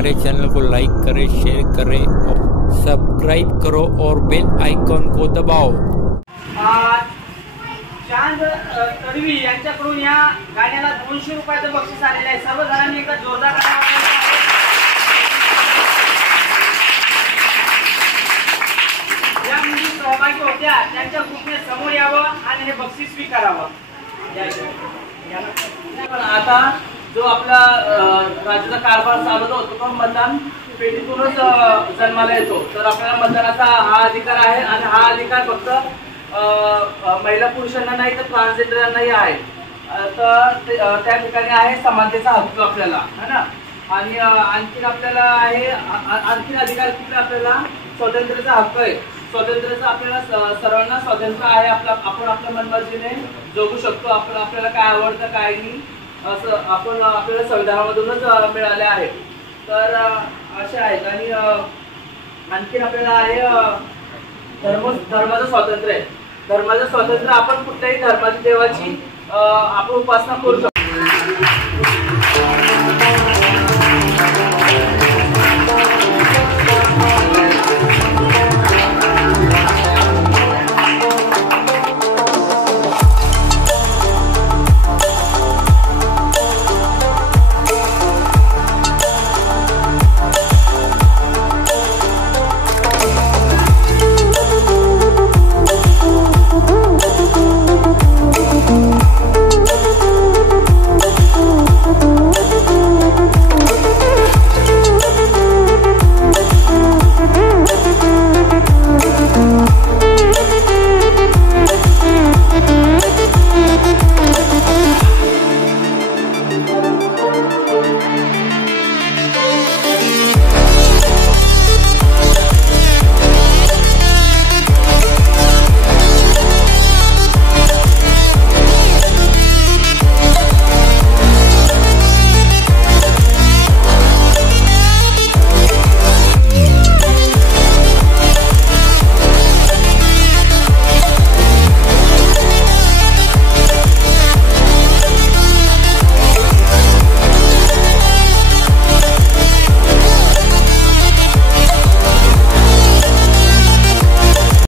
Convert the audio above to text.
हमारे चैनल को लाइक करें, शेयर करें और सब्सक्राइब करो और बेल आइकॉन को दबाओ। चांद तडवी यांच्याकडून या गाण्याला 200 रुपयाचं बक्षीस आलेलं आहे। सर्वजणांनी एकदा जोरदार ज्या मुली सहभागी होत्या त्यांच्या ग्रुपने समोर यावं आणि हे बक्षीस स्वीकारावं। आता जो आपला राज्याचा कारभार चालवत होतो तो मतदान पेटीतूनच जन्माला येतो। तर आपल्याला मतदानाचा हा अधिकार आहे आणि हा अधिकार फक्त महिला पुरुषांना नाही तर ट्रान्सजेंडरांनाही आहे। तर त्या ठिकाणी आहे समानतेचा हक्क आपल्याला, है ना। आणि आणखीन आपल्याला आहे आणखीन अधिकार कुठले आपल्याला स्वातंत्र्याचा हक्क आहे। स्वातंत्र्याचा आपल्याला सर्वांना स्वातंत्र्य आहे। आपण आपल्या मनमर्जीने जगू शकतो। आपल्याला काय आवडतं काय नाही असं आपल्याला संविधानामधूनच मिळाले आहे। तर असे आहेत। आणि आणखीन आपल्याला आहे धर्माचं स्वातंत्र्य आहे। धर्माचं स्वातंत्र्य आपण कुठल्याही धर्माची देवाची आपण उपासना करू शकतो।